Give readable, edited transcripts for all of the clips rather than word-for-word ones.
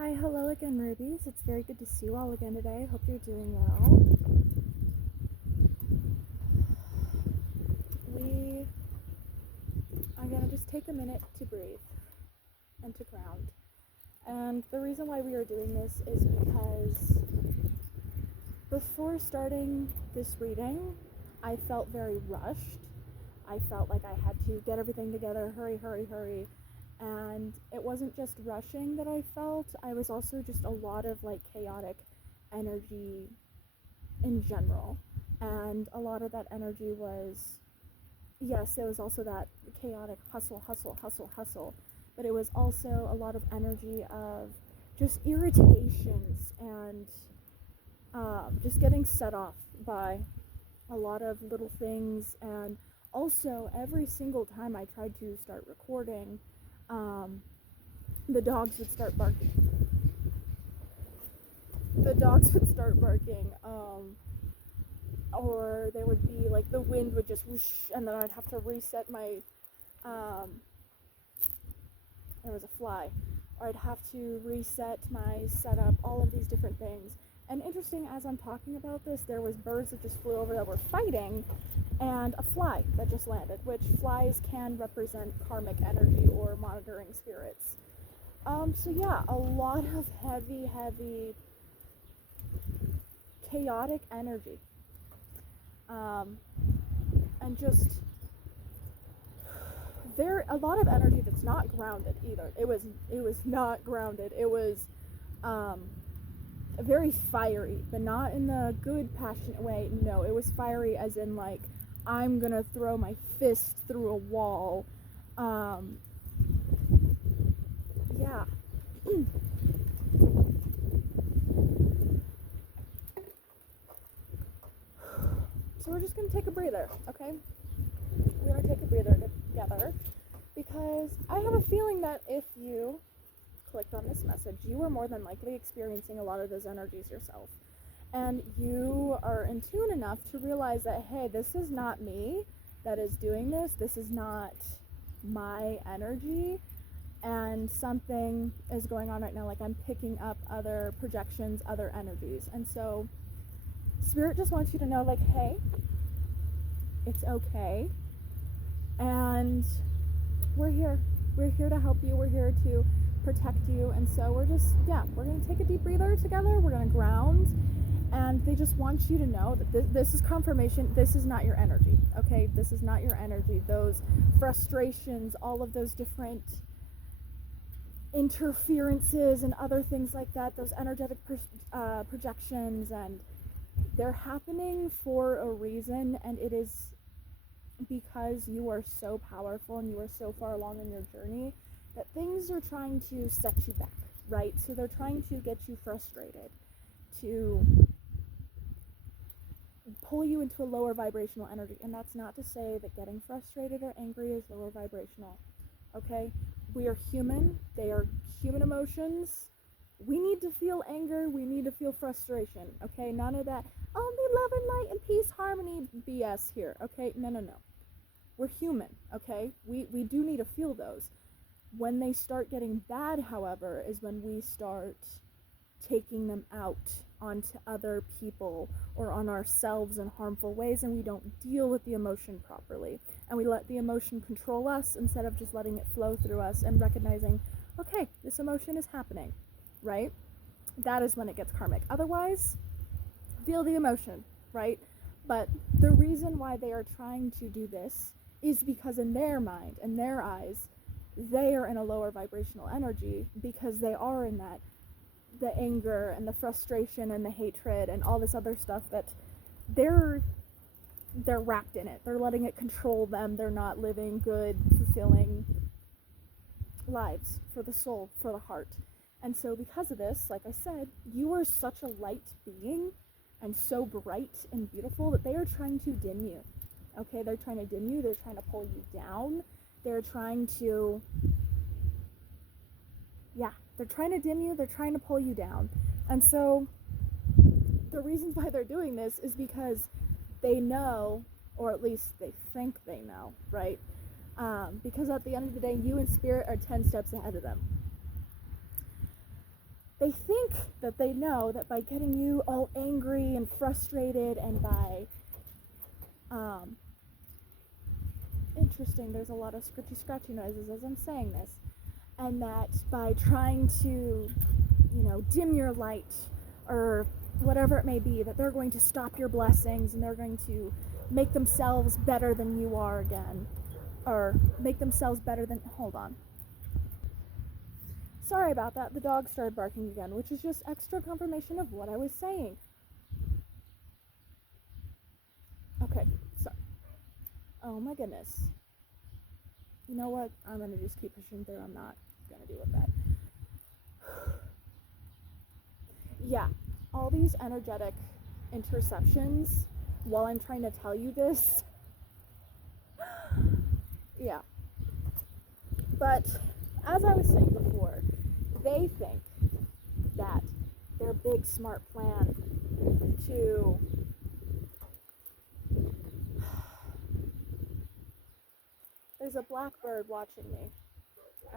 Hi, hello again, Rubies. It's very good to see you all again today. Hope you're doing well. We are going to just take a minute to breathe and to ground. And the reason why we are doing this is because before starting this reading, I felt very rushed. I felt like I had to get everything together, hurry, hurry, hurry. And it wasn't just rushing that I felt, I was also just a lot of like chaotic energy in general. And a lot of that energy was, yes, it was also that chaotic hustle, hustle, hustle, hustle. But it was also a lot of energy of just irritations and just getting set off by a lot of little things. And also, every single time I tried to start recording, um, the dogs would start barking. The dogs would start barking, or there would be like the wind would just whoosh, and then I'd have to reset my. There was a fly, or I'd have to reset my setup. All of these different things. And interesting, as I'm talking about this, there was birds that just flew over that were fighting, and a fly that just landed, which flies can represent karmic energy or monitoring spirits. So yeah, a lot of heavy, heavy, chaotic energy. And just a lot of energy that's not grounded either. It was not grounded. It was very fiery, but not in the good, passionate way. No, it was fiery as in like I'm gonna throw my fist through a wall. Yeah. So we're just gonna take a breather, okay? We're gonna take a breather together because I have a feeling that if you clicked on this message, you are more than likely experiencing a lot of those energies yourself. And you are in tune enough to realize that, hey, this is not me that is doing this. This is not my energy. And something is going on right now. Like I'm picking up other projections, other energies. And so Spirit just wants you to know, like, hey, it's okay. And we're here. We're here to help you. We're here to protect you. And so we're going to take a deep breather together. We're going to ground. And they just want you to know that this is confirmation. This is not your energy, okay? This is not your energy. Those frustrations, all of those different interferences and other things like that, those energetic projections, and they're happening for a reason, and it is because you are so powerful and you are so far along in your journey that things are trying to set you back, right? So they're trying to get you frustrated, to pull you into a lower vibrational energy. And that's not to say that getting frustrated or angry is lower vibrational, okay? We are human. They are human emotions. We need to feel anger. We need to feel frustration, okay? None of that, only love and light and peace, harmony BS here, okay? No. We're human, okay? We do need to feel those. When they start getting bad, however, is when we start taking them out onto other people or on ourselves in harmful ways, and we don't deal with the emotion properly. And we let the emotion control us instead of just letting it flow through us and recognizing, okay, this emotion is happening, right? That is when it gets karmic. Otherwise, feel the emotion, right? But the reason why they are trying to do this is because in their mind, in their eyes, they are in a lower vibrational energy because they are in that, the anger and the frustration and the hatred and all this other stuff that they're wrapped in it. They're letting it control them. They're not living good, fulfilling lives for the soul, for the heart. And so because of this, like I said, you are such a light being and so bright and beautiful that they are trying to dim you. Okay, they're trying to dim you. They're trying to pull you down. They're trying to dim you. They're trying to pull you down. And so the reasons why they're doing this is because they know, or at least they think they know, right? Because at the end of the day, you and Spirit are 10 steps ahead of them. they think that they know that by getting you all angry and frustrated and by, interesting, there's a lot of scratchy noises as I'm saying this, and that by trying to, dim your light or whatever it may be, that they're going to stop your blessings and they're going to make themselves better than you are again. Or make themselves better than, hold on. Sorry about that, the dog started barking again, which is just extra confirmation of what I was saying. Okay, so, oh my goodness. You know what? I'm gonna just keep pushing through. I'm not gonna deal with that. Yeah, all these energetic interceptions while I'm trying to tell you this. Yeah. But as I was saying before, they think that their big smart plan to there's a blackbird watching me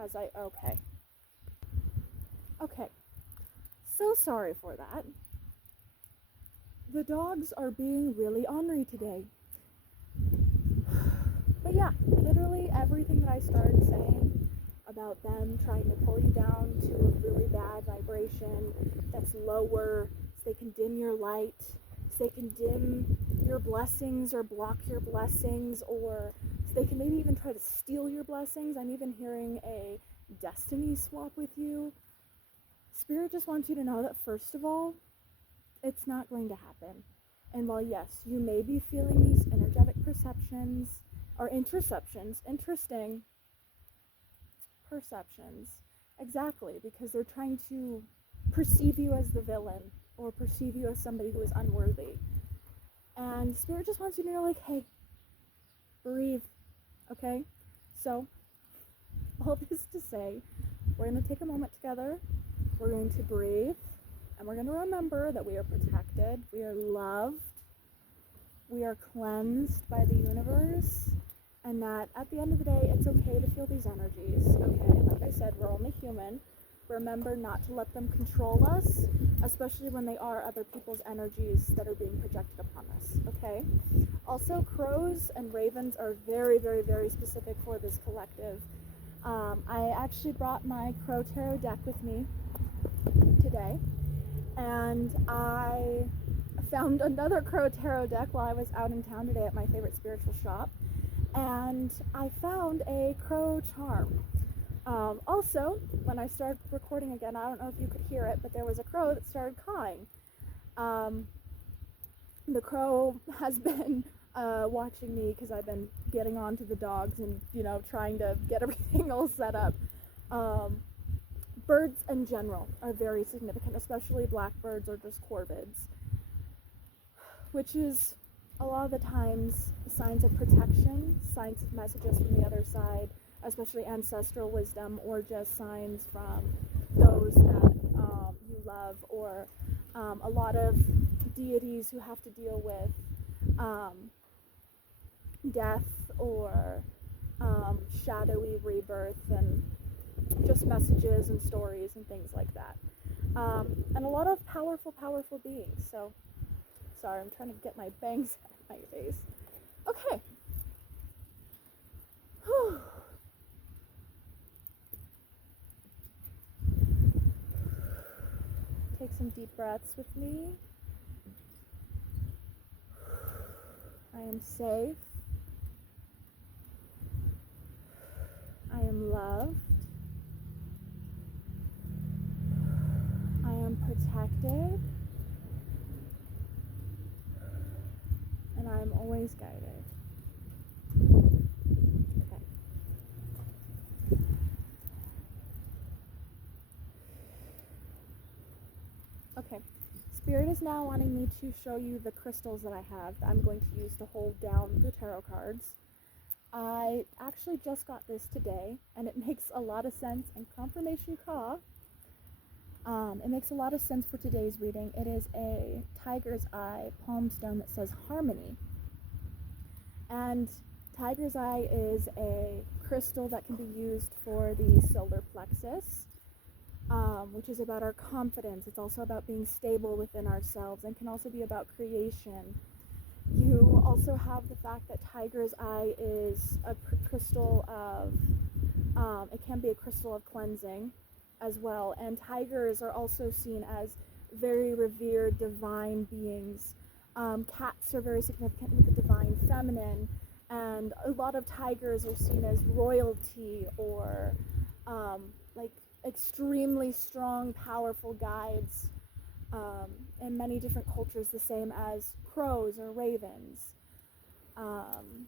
as I okay, so sorry for that. The dogs are being really ornery today. But yeah, literally everything that I started saying about them trying to pull you down to a really bad vibration that's lower, so they can dim your light, so they can dim your blessings or block your blessings, or so they can maybe even try to steal your blessings. I'm even hearing a destiny swap with you. Spirit just wants you to know that, first of all, it's not going to happen. And while yes, you may be feeling these energetic perceptions or interceptions, interesting perceptions, exactly, because they're trying to perceive you as the villain or perceive you as somebody who is unworthy. And Spirit just wants you to know, like, hey, breathe, okay? So, all this to say, we're going to take a moment together, we're going to breathe, and we're going to remember that we are protected, we are loved, we are cleansed by the universe, and that at the end of the day, it's okay to feel these energies, okay? Like I said, we're only human. Remember not to let them control us, especially when they are other people's energies that are being projected upon us, okay? Also, crows and ravens are very, very, very specific for this collective. I actually brought my Crow Tarot deck with me today, and I found another Crow Tarot deck while I was out in town today at my favorite spiritual shop, and I found a crow charm. Also, when I started recording again, I don't know if you could hear it, but there was a crow that started cawing. The crow has been watching me because I've been getting onto the dogs and, trying to get everything all set up. Birds in general are very significant, especially blackbirds or just corvids, which is a lot of the times signs of protection, signs of messages from the other side, especially ancestral wisdom, or just signs from those that you love, or a lot of deities who have to deal with death or shadowy rebirth, and just messages and stories and things like that. And a lot of powerful beings. So, sorry, I'm trying to get my bangs out of my face. Okay. Whew. Take some deep breaths with me. I am safe. I am loved. I am protected. And I am always guided. Okay. Okay. Spirit is now wanting me to show you the crystals that I have that I'm going to use to hold down the tarot cards. I actually just got this today, and it makes a lot of sense, and confirmation Ka. It makes a lot of sense for today's reading. It is a tiger's eye palm stone that says harmony. And tiger's eye is a crystal that can be used for the solar plexus. which is about our confidence. It's also about being stable within ourselves and can also be about creation. You also have the fact that tiger's eye is a crystal of, it can be a crystal of cleansing as well. And tigers are also seen as very revered divine beings. Cats are very significant with the divine feminine, and a lot of tigers are seen as royalty or like extremely strong, powerful guides in many different cultures, the same as crows or ravens. Um,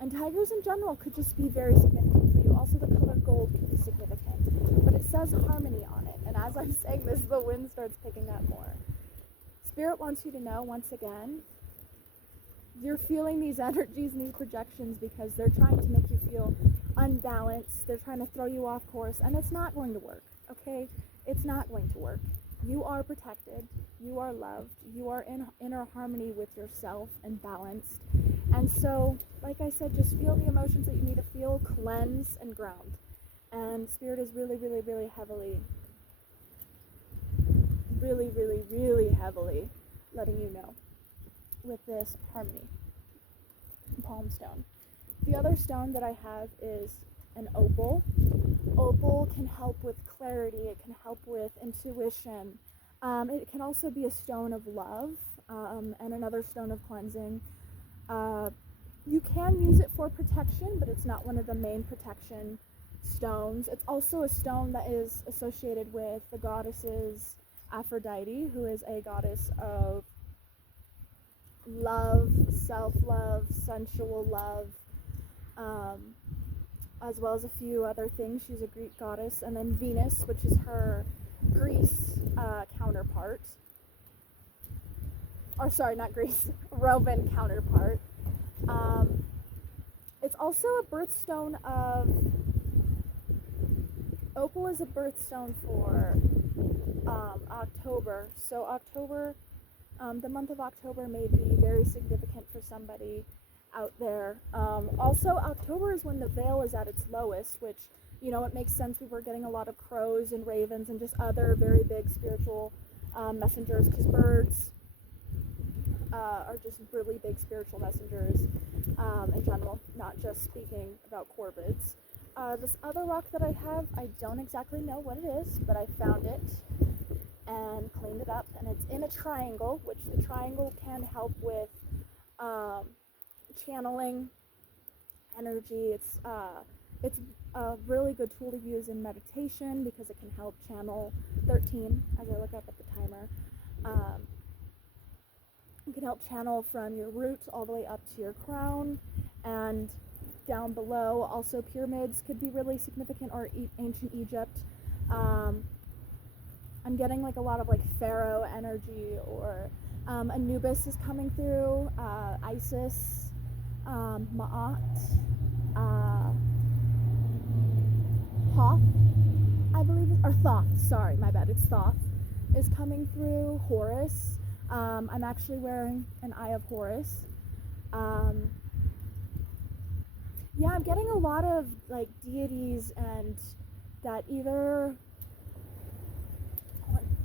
and tigers in general could just be very significant for you. Also, the color gold can be significant, but it says harmony on it. And as I'm saying this, the wind starts picking up more. Spirit wants you to know, once again, you're feeling these energies and these projections because they're trying to make you feel unbalanced. They're trying to throw you off course, and it's not going to work, okay? It's not going to work. You are protected. You are loved. You are in inner harmony with yourself and balanced. And so, like I said, just feel the emotions that you need to feel, cleanse, and ground. And Spirit is really, really, really heavily, really heavily letting you know with this harmony palm stone. The other stone that I have is an opal. Opal can help with clarity. It can help with intuition. It can also be a stone of love and another stone of cleansing. You can use it for protection, but it's not one of the main protection stones. It's also a stone that is associated with the goddesses Aphrodite, who is a goddess of love, self-love, sensual love, as well as a few other things. She's a Greek goddess. And then Venus, which is her Greece counterpart. Or sorry, not Greece, Roman counterpart. It's also a birthstone of, opal is a birthstone for October. So October, the month of October may be very significant for somebody out there. Also, October is when the veil is at its lowest, which, you know, it makes sense. We were getting a lot of crows and ravens and just other very big spiritual messengers, because birds are just really big spiritual messengers in general, not just speaking about corvids. This other rock that I have, I don't exactly know what it is, but I found it and cleaned it up, and it's in a triangle, which the triangle can help with channeling energy. It's a really good tool to use in meditation because it can help channel 13 as I look up at the timer. It can help channel from your roots all the way up to your crown and down below. Also, pyramids could be really significant, or ancient Egypt. I'm getting like a lot of like pharaoh energy, or Anubis is coming through, Isis, Ma'at, Hoth, I believe, or Thoth, sorry, my bad, it's Thoth, is coming through, Horus. I'm actually wearing an Eye of Horus. Yeah, I'm getting a lot of like deities and that either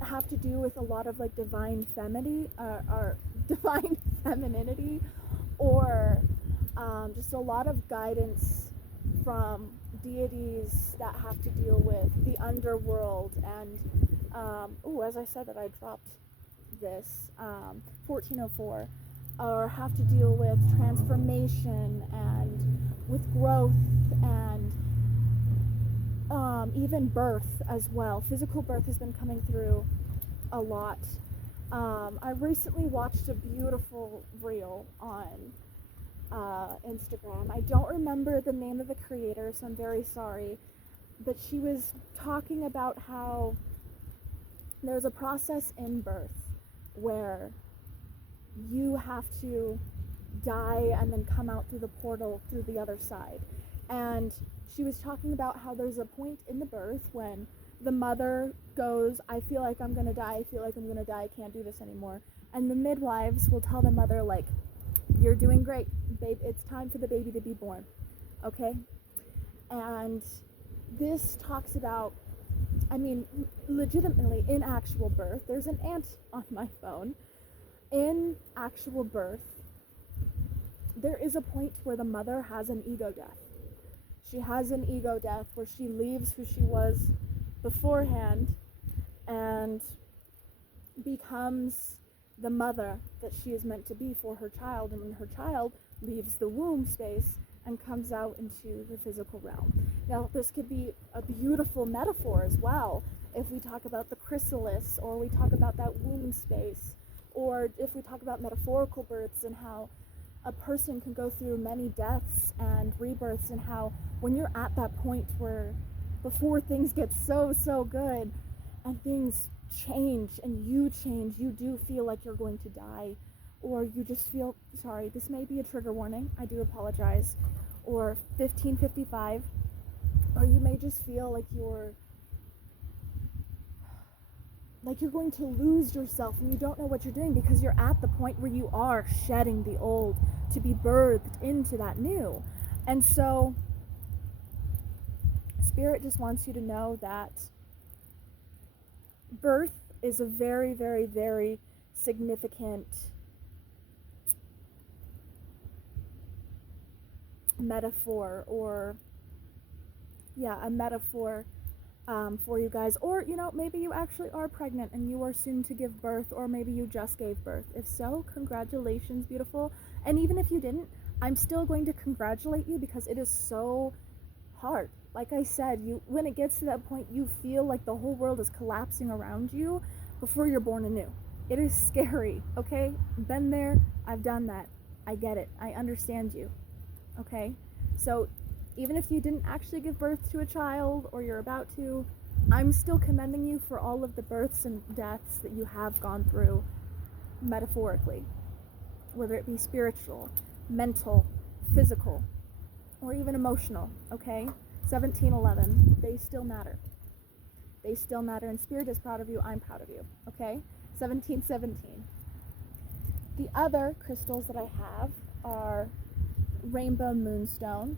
have to do with a lot of like divine femininity, or divine femininity, or just a lot of guidance from deities that have to deal with the underworld. And as I said that I dropped this 1404, or have to deal with transformation and with growth and even birth as well. Physical birth has been coming through a lot. I recently watched a beautiful reel on Instagram. I don't remember the name of the creator, so I'm very sorry, but she was talking about how there's a process in birth where you have to die and then come out through the portal through the other side. And she was talking about how there's a point in the birth when the mother goes, I feel like I'm gonna die, I feel like I'm gonna die, I can't do this anymore. And the midwives will tell the mother, like, you're doing great, babe, it's time for the baby to be born, okay? And this talks about I mean, legitimately, in actual birth, there's an ant on my phone. In actual birth, there is a point where the mother has an ego death. She has an ego death where she leaves who she was beforehand and becomes the mother that she is meant to be for her child. And when her child leaves the womb space and comes out into the physical realm. Now, this could be a beautiful metaphor as well if we talk about the chrysalis, or we talk about that womb space, or if we talk about metaphorical births and how a person can go through many deaths and rebirths, and how when you're at that point where before things get so good and things change and you change, you do feel like you're going to die, or you just feel, sorry, this may be a trigger warning, I do apologize, or 1555, or you may just feel like you're going to lose yourself and you don't know what you're doing because you're at the point where you are shedding the old to be birthed into that new. And so Spirit just wants you to know that birth is a very, very, very significant metaphor, or a metaphor for you guys. Or, maybe you actually are pregnant and you are soon to give birth, or maybe you just gave birth. If so, congratulations, beautiful. And even if you didn't, I'm still going to congratulate you because it is so hard. Like I said, when it gets to that point, you feel like the whole world is collapsing around you before you're born anew. It is scary, okay? Been there, I've done that. I get it. I understand you, okay? So even if you didn't actually give birth to a child, or you're about to, I'm still commending you for all of the births and deaths that you have gone through metaphorically, whether it be spiritual, mental, physical, or even emotional, okay? 1711, they still matter. They still matter, and Spirit is proud of you, I'm proud of you, okay? 1717. The other crystals that I have are rainbow moonstone,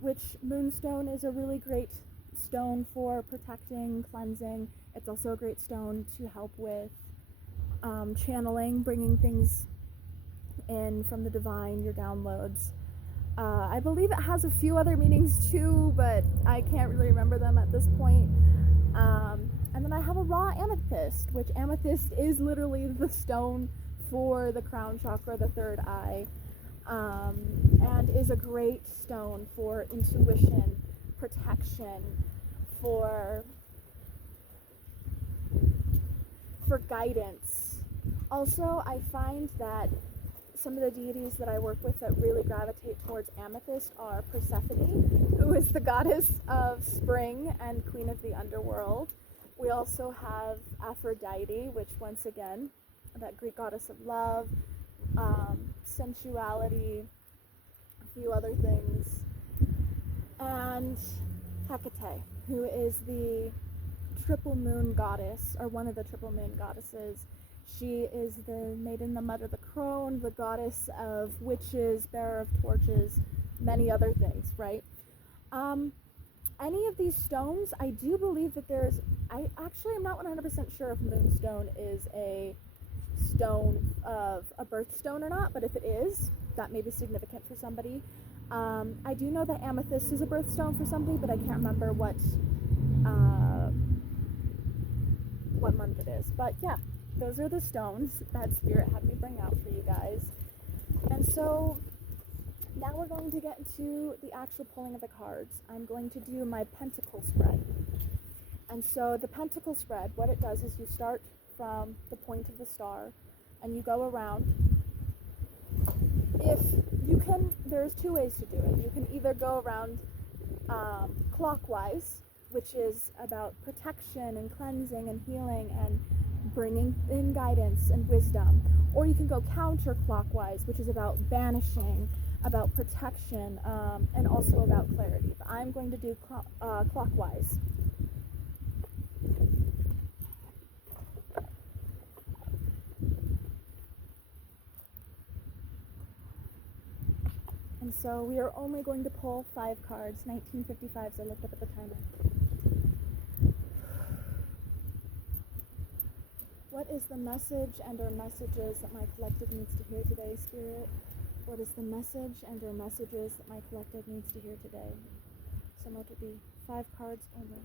which moonstone is a really great stone for protecting, cleansing. It's also a great stone to help with channeling, bringing things in from the divine, your downloads. I believe it has a few other meanings too, but I can't really remember them at this point. And then I have a raw amethyst, which amethyst is literally the stone for the crown chakra, the third eye. And is a great stone for intuition, protection, for guidance. Also, I find that some of the deities that I work with that really gravitate towards amethyst are Persephone, who is the goddess of spring and queen of the underworld. We also have Aphrodite, which once again, that Greek goddess of love, sensuality, a few other things, and Hecate, who is the triple moon goddess, or one of the triple moon goddesses. She is the maiden, the mother, the crone, the goddess of witches, bearer of torches, many other things, right? Any of these stones, I do believe that I actually am not 100% sure if moonstone is a stone of a birthstone or not, but if it is, that may be significant for somebody. I do know that amethyst is a birthstone for somebody, but I can't remember what month it is. But yeah, those are the stones that Spirit had me bring out for you guys. And so now we're going to get into the actual pulling of the cards. I'm going to do my pentacle spread. And so the pentacle spread, what it does is you start from the point of the star and you go around. If you can, there's two ways to do it. You can either go around clockwise, which is about protection and cleansing and healing and bringing in guidance and wisdom, or you can go counterclockwise, which is about banishing, about protection, and also about clarity. But I'm going to do clockwise. And so we are only going to pull 5 cards, 1955s. I looked up at the timer. is the message and or messages that my collective needs to hear today, Spirit? What is the message and or messages that my collective needs to hear today? So let it be 5 cards only.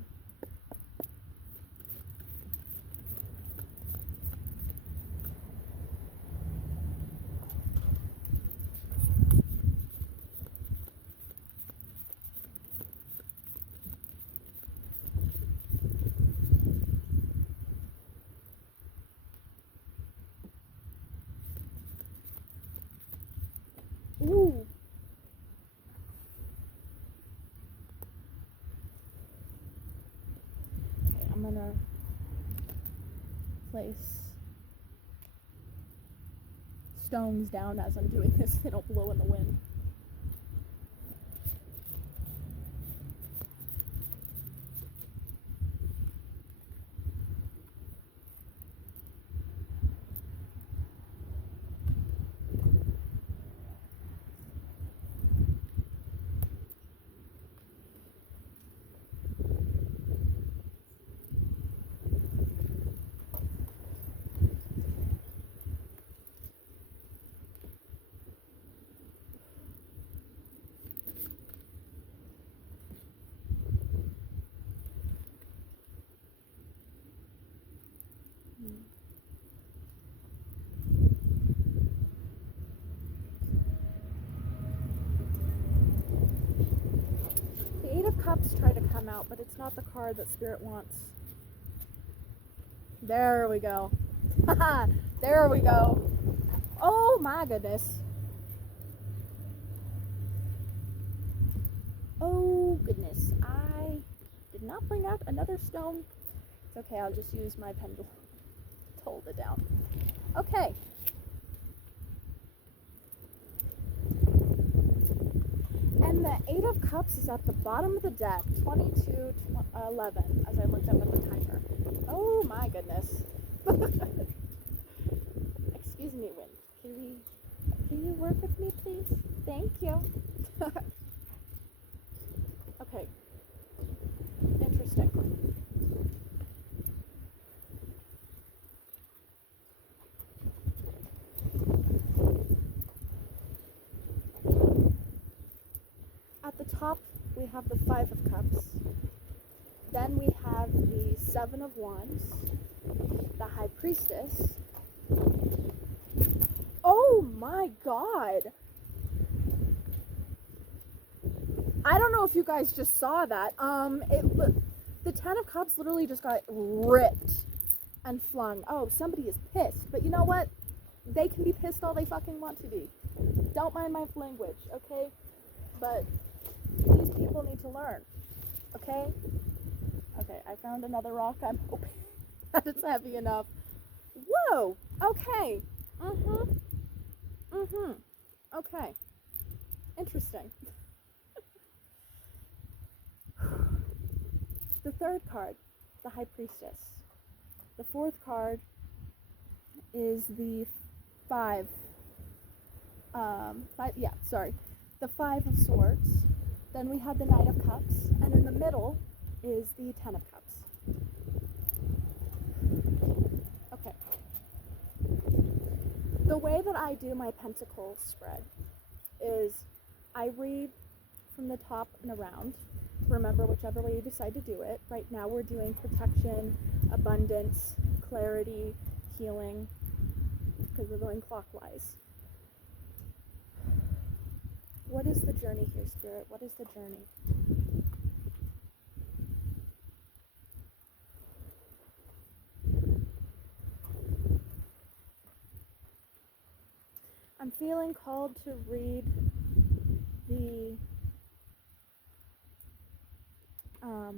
Ooh. Okay, I'm gonna place stones down as I'm doing this. They don't blow in the wind. The 8 of Cups try to come out, but it's not the card that Spirit wants. There we go. There we go. Oh my goodness. Oh goodness. I did not bring out another stone. It's okay, I'll just use my pendulum to hold it down. Okay. And the 8 of Cups is at the bottom of the deck, 22:11, as I looked up at the timer. Oh my goodness. Excuse me, Wind. Can you work with me, please? Thank you. Okay. Interesting. At the top, we have the 5 of Cups. Then we have the 7 of Wands, the High Priestess. Oh my god! I don't know if you guys just saw that. The 10 of Cups literally just got ripped and flung. Oh, somebody is pissed. But you know what? They can be pissed all they fucking want to be. Don't mind my language, okay? But these people need to learn, okay? Okay, I found another rock. I'm hoping that it's heavy enough. Whoa! Okay. Okay. Interesting. The 3rd card, the High Priestess. The 4th card is the 5. The 5 of Swords. Then we have the Knight of Cups, and in the middle is the 10 of Cups. Okay. The way that I do my pentacle spread is I read from the top and around. Remember, whichever way you decide to do it. Right now we're doing protection, abundance, clarity, healing, because we're going clockwise. What is the journey here, Spirit? What is the journey? I'm feeling called to read the oh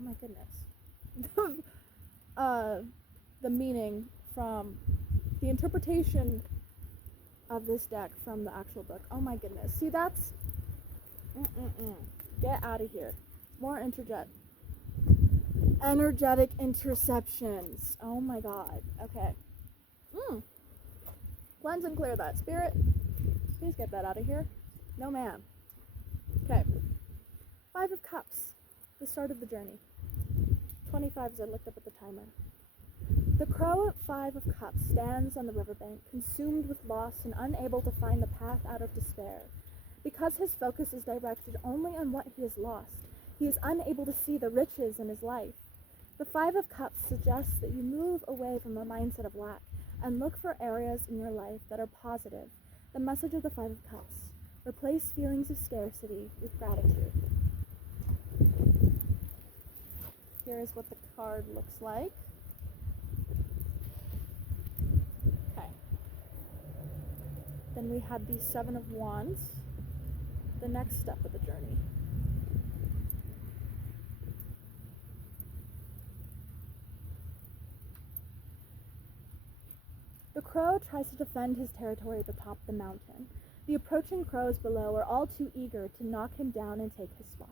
my goodness. The meaning from the interpretation of this deck from the actual book. Oh my goodness. See, that's get out of here. More energetic interceptions. Oh my god. Okay. Cleanse and clear that. Spirit, please get that out of here. No ma'am. Okay. 5 of Cups. The start of the journey. 7:25 as I looked up at the timer. The crow at 5 of cups stands on the riverbank, consumed with loss and unable to find the path out of despair. Because his focus is directed only on what he has lost, he is unable to see the riches in his life. The 5 of cups suggests that you move away from a mindset of lack and look for areas in your life that are positive. The message of the 5 of cups: replace feelings of scarcity with gratitude. Here is what the card looks like. Okay. Then we have the 7 of Wands, the next step of the journey. The crow tries to defend his territory at the top of the mountain. The approaching crows below are all too eager to knock him down and take his spot.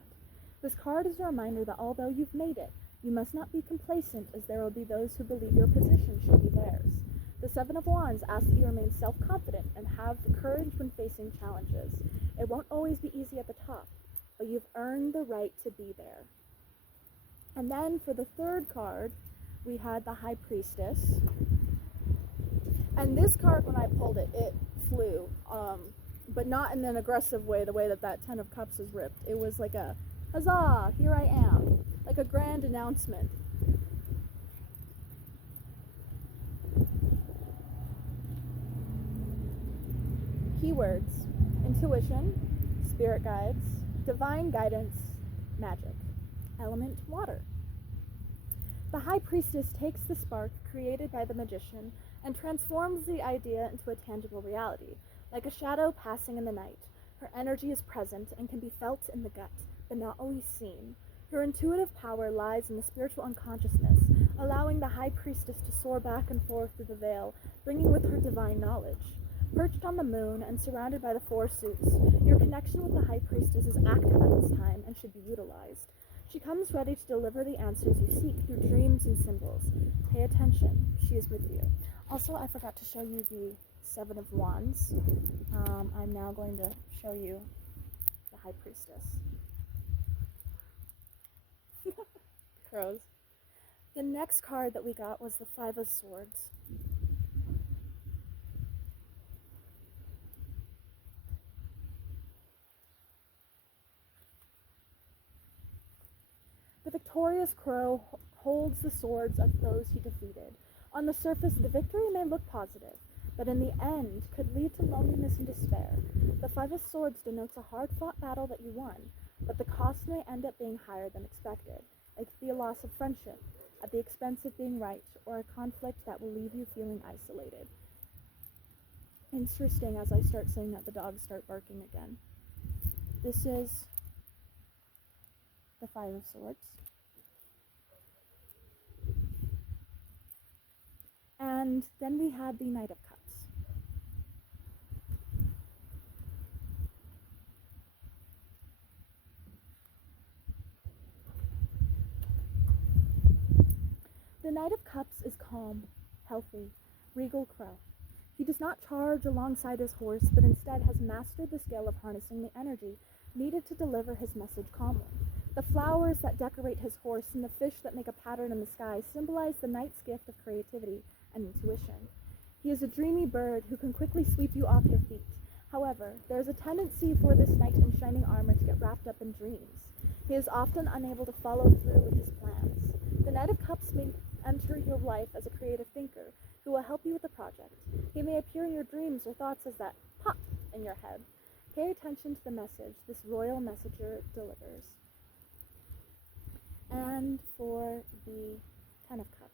This card is a reminder that although you've made it, you must not be complacent, as there will be those who believe your position should be theirs. The 7 of Wands asks that you remain self-confident and have the courage when facing challenges. It won't always be easy at the top, but you've earned the right to be there. And then for the third card, we had the High Priestess. And this card, when I pulled it, it flew, but not in an aggressive way, the way that 10 of Cups is ripped. It was like a, huzzah, here I am, like a grand announcement. Keywords: intuition, spirit guides, divine guidance, magic. Element: water. The High Priestess takes the spark created by the magician and transforms the idea into a tangible reality. Like a shadow passing in the night, her energy is present and can be felt in the gut, but not always seen. Her intuitive power lies in the spiritual unconsciousness, allowing the High Priestess to soar back and forth through the veil, bringing with her divine knowledge. Perched on the moon and surrounded by the 4 suits, your connection with the High Priestess is active at this time and should be utilized. She comes ready to deliver the answers you seek through dreams and symbols. Pay attention, she is with you. Also, I forgot to show you the 7 of Wands. I'm now going to show you the High Priestess. Crows. The next card that we got was the 5 of Swords. The victorious crow holds the swords of those he defeated. On the surface, the victory may look positive, but in the end could lead to loneliness and despair. The 5 of Swords denotes a hard-fought battle that you won, but the cost may end up being higher than expected. It could be a loss of friendship, at the expense of being right, or a conflict that will leave you feeling isolated. Interesting, as I start saying that, the dogs start barking again. This is the 5 of Swords. And then we had the Knight of Cups. The Knight of Cups is calm, healthy, regal crow. He does not charge alongside his horse, but instead has mastered the skill of harnessing the energy needed to deliver his message calmly. The flowers that decorate his horse and the fish that make a pattern in the sky symbolize the knight's gift of creativity and intuition. He is a dreamy bird who can quickly sweep you off your feet. However, there is a tendency for this knight in shining armor to get wrapped up in dreams. He is often unable to follow through with his plans. The Knight of Cups may enter your life as a creative thinker who will help you with a project. He may appear in your dreams or thoughts as that pop in your head. Pay attention to the message this royal messenger delivers. And for the 10 of Cups.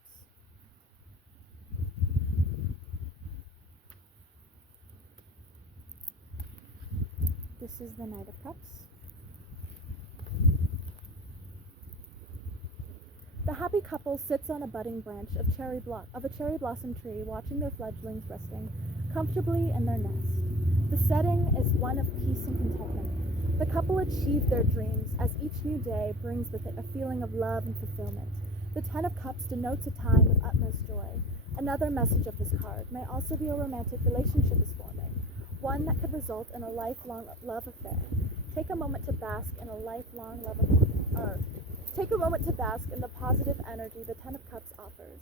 This is the Knight of Cups. The happy couple sits on a budding branch of a cherry blossom tree, watching their fledglings resting comfortably in their nest. The setting is one of peace and contentment. The couple achieve their dreams, as each new day brings with it a feeling of love and fulfillment. The 10 of Cups denotes a time of utmost joy. Another message of this card may also be a romantic relationship is forming, one that could result in a lifelong love affair. Take a moment to bask in a lifelong love affair. Take a moment to bask in the positive energy the Ten of Cups offers.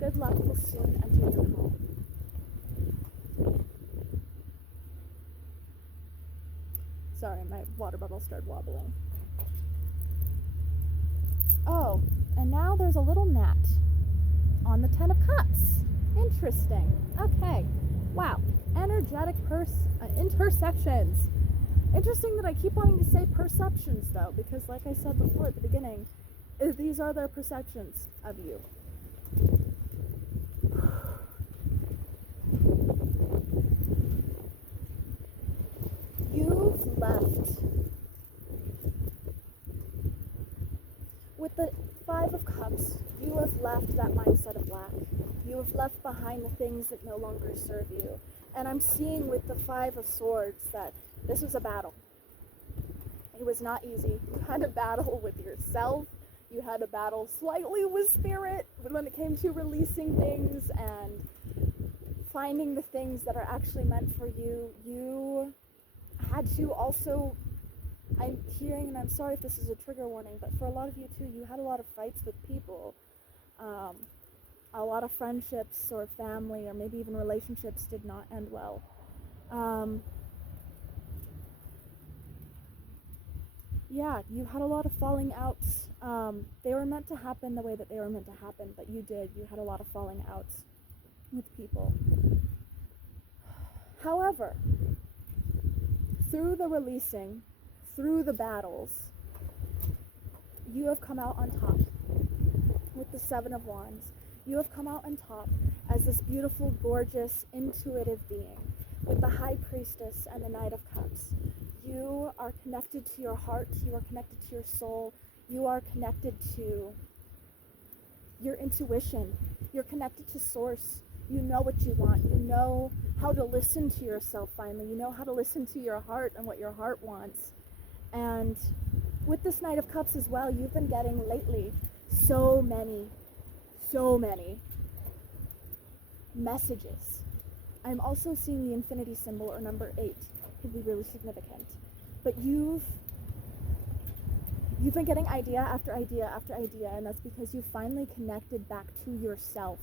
Good luck will soon enter your home. Sorry, my water bottle started wobbling. Oh, and now there's a little gnat on the Ten of Cups. Interesting. Okay. Wow. Energetic intersections. Interesting that I keep wanting to say perceptions, though, because like I said before at the beginning, these are their perceptions of you. You've left. With the Five of Cups, you have left that mindset of lack. You have left behind the things that no longer serve you. And I'm seeing with the Five of Swords that this was a battle. It was not easy. You had a battle with yourself. You had a battle slightly with spirit when it came to releasing things and finding the things that are actually meant for you. You had to also, I'm hearing, and I'm sorry if this is a trigger warning, but for a lot of you too, you had a lot of fights with people. A lot of friendships or family or maybe even relationships did not end well. Yeah, you had a lot of falling outs. They were meant to happen the way that they were meant to happen, but you did. You had a lot of falling outs with people. However, through the releasing, through the battles, you have come out on top with the Seven of Wands. You have come out on top as this beautiful, gorgeous, intuitive being with the High Priestess and the Knight of Cups. You are connected to your heart, you are connected to your soul, you are connected to your intuition, you're connected to source. You know what you want, you know how to listen to yourself finally, you know how to listen to your heart and what your heart wants. And with this Knight of Cups as well, you've been getting lately so many messages. I'm also seeing the infinity symbol, or number 8, could be really significant. But you've been getting idea after idea after idea, and that's because you finally connected back to yourself.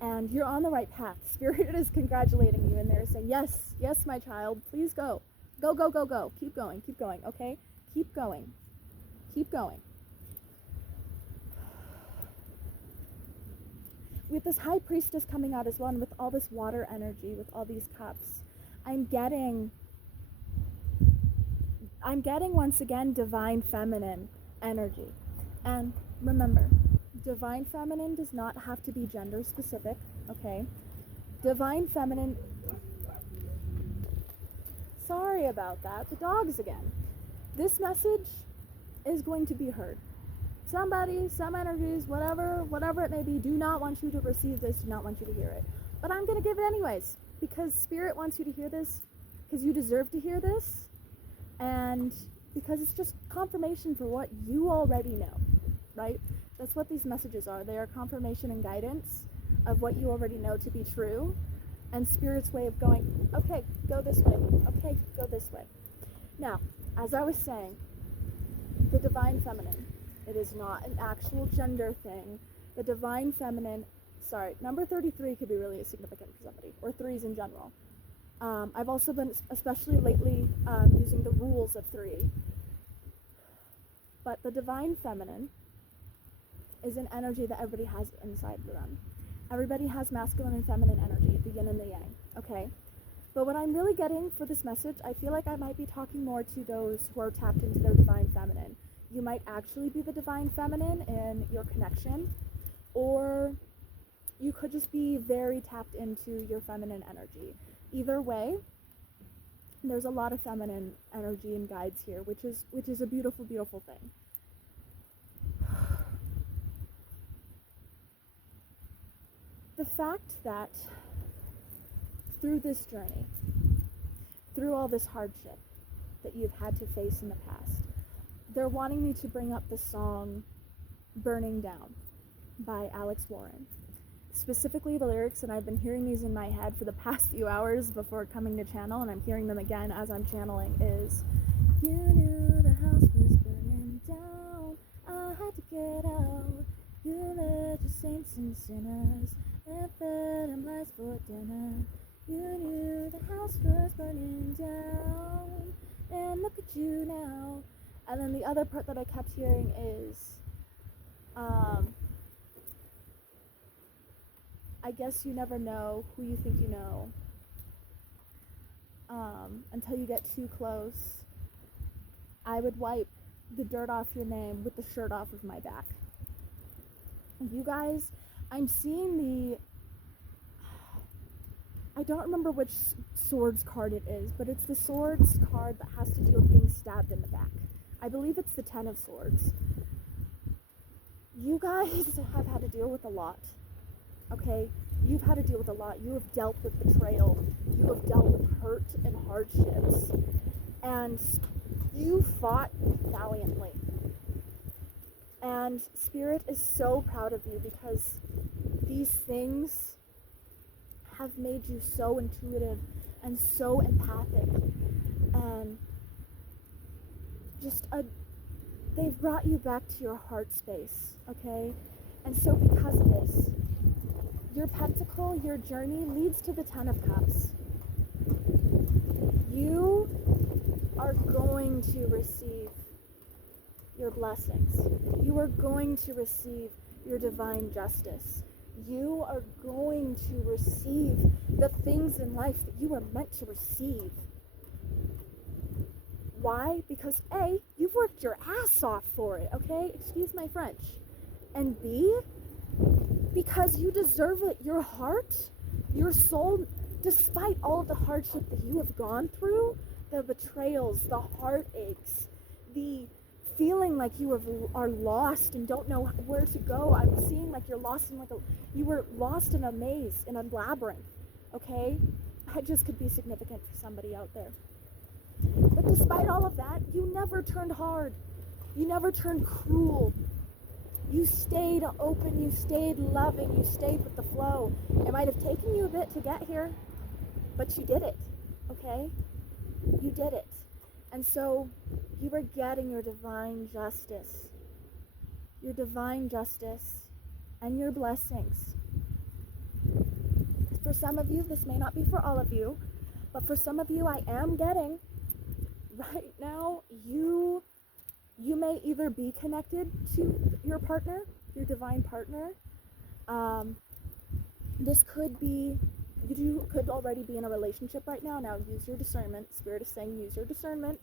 And you're on the right path. Spirit is congratulating you, and they're saying, yes, my child, please go. Go, go, go, go. Keep going, okay? Keep going. Keep going. With this High Priestess coming out as well, and with all this water energy, with all these cups, I'm getting once again divine feminine energy. And remember, divine feminine does not have to be gender specific, okay? Divine feminine, sorry about that, the dogs again. This message is going to be heard. Somebody, some energies, whatever it may be, do not want you to receive this, do not want you to hear it. But I'm going to give it anyways, because Spirit wants you to hear this, because you deserve to hear this, and because it's just confirmation for what you already know, right? That's what these messages are. They are confirmation and guidance of what you already know to be true, and Spirit's way of going, okay, go this way, okay, go this way. Now, as I was saying, the divine feminine, it is not an actual gender thing. The divine feminine, number 33 could be really significant for somebody, or threes in general. I've also been, especially lately, using the rules of 3. But the divine feminine is an energy that everybody has inside of them. Everybody has masculine and feminine energy, the yin and the yang, okay? But what I'm really getting for this message, I feel like I might be talking more to those who are tapped into their divine feminine. You might actually be the divine feminine in your connection, or you could just be very tapped into your feminine energy. Either way, there's a lot of feminine energy and guides here, which is a beautiful, beautiful thing. The fact that through this journey, through all this hardship that you've had to face in the past, they're wanting me to bring up the song Burning Down by Alex Warren. Specifically the lyrics, and I've been hearing these in my head for the past few hours before coming to channel, and I'm hearing them again as I'm channeling, is, you knew the house was burning down, I had to and sinners and fed him lies for dinner. You knew the house was burning down, and look at you now. And then the other part that I kept hearing is, I guess you never know who you think you know, until you get too close. I would wipe the dirt off your name with the shirt off of my back. You guys, I'm seeing I don't remember which swords card it is, but it's the swords card that has to do with being stabbed in the back. I believe it's the 10 of Swords. You guys have had to deal with a lot, okay? You've had to deal with a lot. You have dealt with betrayal. You have dealt with hurt and hardships. And you fought valiantly. And Spirit is so proud of you because these things have made you so intuitive and so empathic, and they've brought you back to your heart space, okay? And so because of this, your pentacle, your journey leads to the 10 of Cups. You are going to receive your blessings. You are going to receive your divine justice. You are going to receive the things in life that you are meant to receive. Why? Because A, you've worked your ass off for it, okay? Excuse my French. And B, because you deserve it. Your heart, your soul, despite all of the hardship that you have gone through, the betrayals, the heartaches, the feeling like you are lost and don't know where to go. I'm seeing like you're lost in you were lost in a maze, in a labyrinth, okay? That just could be significant for somebody out there. But despite all of that, you never turned hard. You never turned cruel. You stayed open, you stayed loving, you stayed with the flow. It might have taken you a bit to get here, but you did it, okay? You did it. And so you are getting your divine justice and your blessings. For some of you, this may not be for all of you, but for some of you, I am getting right now, you may either be connected to your partner, your divine partner. This could be, you could already be in a relationship right now. Now use your discernment. Spirit is saying use your discernment.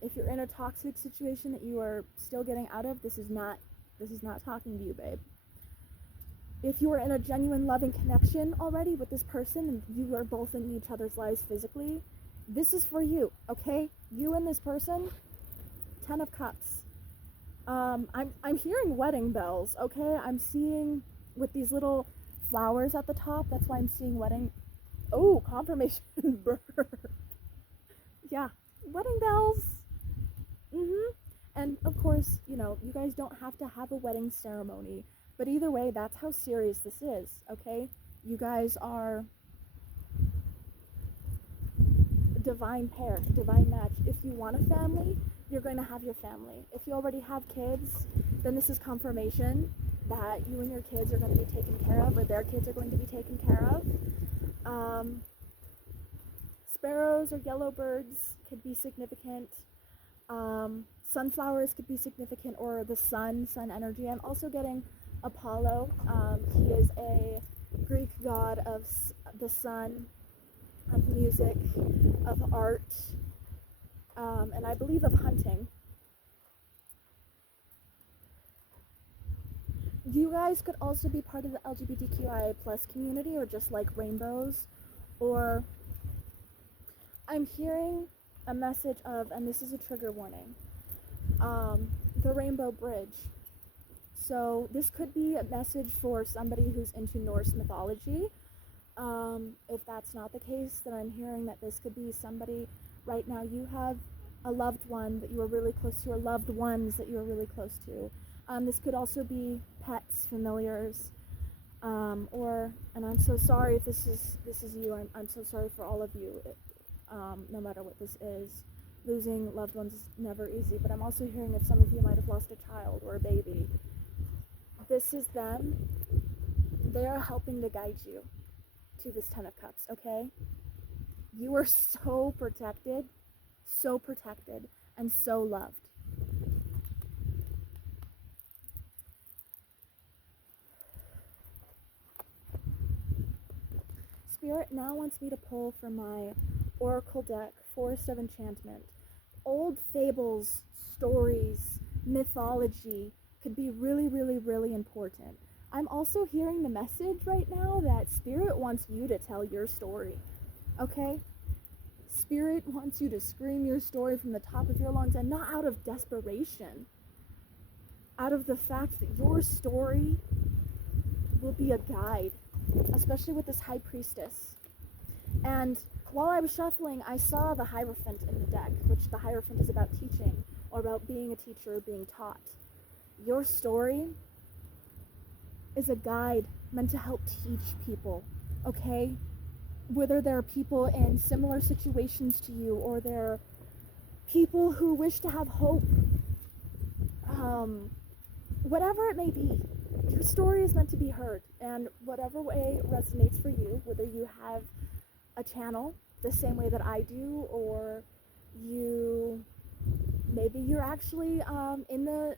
If you're in a toxic situation that you are still getting out of, this is not talking to you, babe. If you are in a genuine loving connection already with this person and you are both in each other's lives physically, this is for you, okay? You and this person, 10 of Cups. I'm hearing wedding bells, okay? I'm seeing with these little flowers at the top. That's why I'm seeing wedding. Oh, confirmation bird. Yeah, wedding bells. And of course, you guys don't have to have a wedding ceremony. But either way, that's how serious this is, okay? You guys are a divine pair, a divine match. If you want a family, you're going to have your family. If you already have kids, then this is confirmation that you and your kids are going to be taken care of, or their kids are going to be taken care of. Sparrows or yellow birds could be significant. Sunflowers could be significant, or the sun energy. I'm also getting Apollo. He is a Greek god of the sun, of music, of art, and I believe of hunting. You guys could also be part of the LGBTQIA+ community, or just like rainbows, or I'm hearing a message of, and this is a trigger warning, the Rainbow Bridge. So this could be a message for somebody who's into Norse mythology. If that's not the case, then I'm hearing that this could be somebody right now. You have a loved one that you are really close to, or loved ones that you are really close to. This could also be pets, familiars, and I'm so sorry if this is you. I'm so sorry for all of you. No matter what this is, losing loved ones is never easy. But I'm also hearing if some of you might have lost a child or a baby. This is them. They are helping to guide you to this Ten of Cups, okay? You are so protected, and so loved. Spirit now wants me to pull from my Oracle deck, Forest of Enchantment. Old fables, stories, mythology could be really, really, really important. I'm also hearing the message right now that Spirit wants you to tell your story, okay? Spirit wants you to scream your story from the top of your lungs, and not out of desperation. Out of the fact that your story will be a guide, especially with this High Priestess. And while I was shuffling, I saw the Hierophant in the deck, which the Hierophant is about teaching, or about being a teacher or being taught. Your story is a guide meant to help teach people, okay? Whether there are people in similar situations to you, or they're people who wish to have hope, whatever it may be, your story is meant to be heard. And whatever way resonates for you, whether you have a channel the same way that I do, or maybe you're actually in the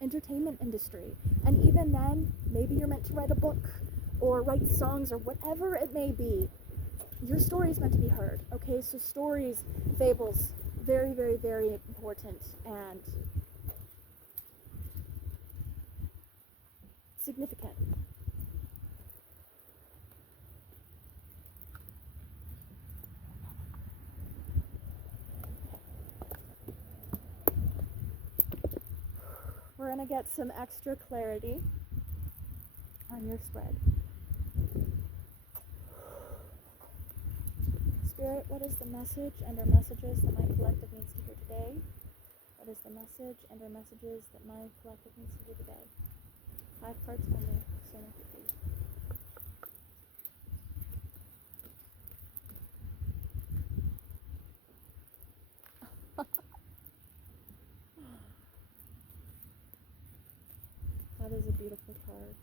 entertainment industry, and even then, maybe you're meant to write a book or write songs or whatever it may be. Your story is meant to be heard, okay? So stories, fables, very, very, very important and significant. We're going to get some extra clarity on your spread. Spirit, what is the message and or messages that my collective needs to hear today? What is the message and or messages that my collective needs to hear today? 5 parts only, so not confused. That is a beautiful card.